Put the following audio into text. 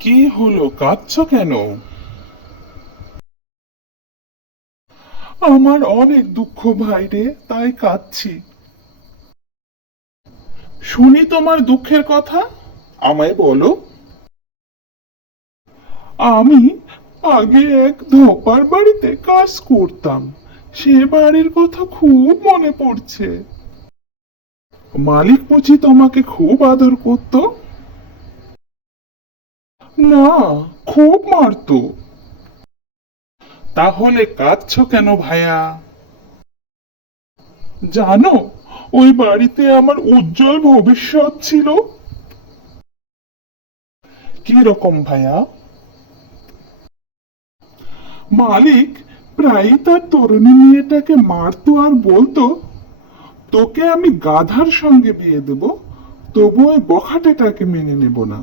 কি হলো? কাঁদছ কেন? আমার অনেক দুঃখ ভাইরে তাই কাঁদছি। শুনি তোমার দুঃখের কথা? আমায় বলো। আমি আগে এক ধোপার বাড়িতে কাজ করতাম। সে বাড়ির কথা খুব মনে পড়ছে। মালিক বুঝি তোমাকে খুব আদর করত? না খুব মারতো। তাহলে কাঁদছ কেন ভাইয়া জানো ওই বাড়িতে আমার উজ্জ্বল ভবিষ্যৎ ছিল। কি রকম ভাইয়া মালিক প্রায়ই তার তরুণী মেয়েটাকে মারতো আর বলতো তোকে আমি গাধার সঙ্গে বিয়ে দেব তবু ওই বখাটেটাকে মেনে নেব না।